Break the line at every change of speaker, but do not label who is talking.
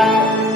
Música